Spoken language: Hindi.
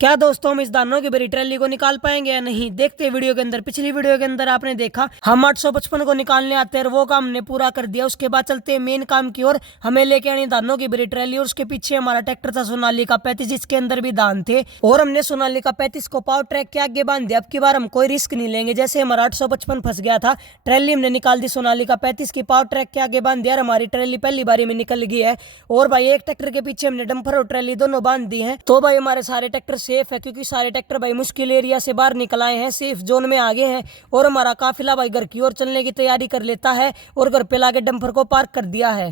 क्या दोस्तों हम इस दानों की बड़ी ट्रैली को निकाल पाएंगे या नहीं, देखते हैं वीडियो के अंदर। पिछली वीडियो के अंदर आपने देखा हम 855 को निकालने आते हैं और वो काम हमने पूरा कर दिया। उसके बाद चलते हैं मेन काम की ओर। हमें लेके आनी दानों की बड़ी ट्रैली और उसके पीछे हमारा ट्रैक्टर था सोनालिका 35, इसके अंदर भी दान थे और हमने सोनालिका 35 को पावर ट्रैक के आगे बांध दिया। अब की बार हम कोई रिस्क नहीं लेंगे। जैसे हमारा 855 फंस गया था, ट्रैली हमने निकाल दी सोनालिका 35 की, पावर ट्रैक के आगे बांध दिया और हमारी ट्रैली पहली बारी में निकल गई है। और भाई एक ट्रैक्टर के पीछे हमने डंपर और ट्रैली दोनों बांध दी है, तो भाई हमारे सारे ट्रैक्टर सेफ है, क्योंकि सारे ट्रैक्टर भाई मुश्किल एरिया से बाहर निकल आए हैं, सेफ जोन में आगे हैं। और हमारा काफिला भाई घर की ओर चलने की तैयारी कर लेता है और घर पे लाके डंपर को पार्क कर दिया है।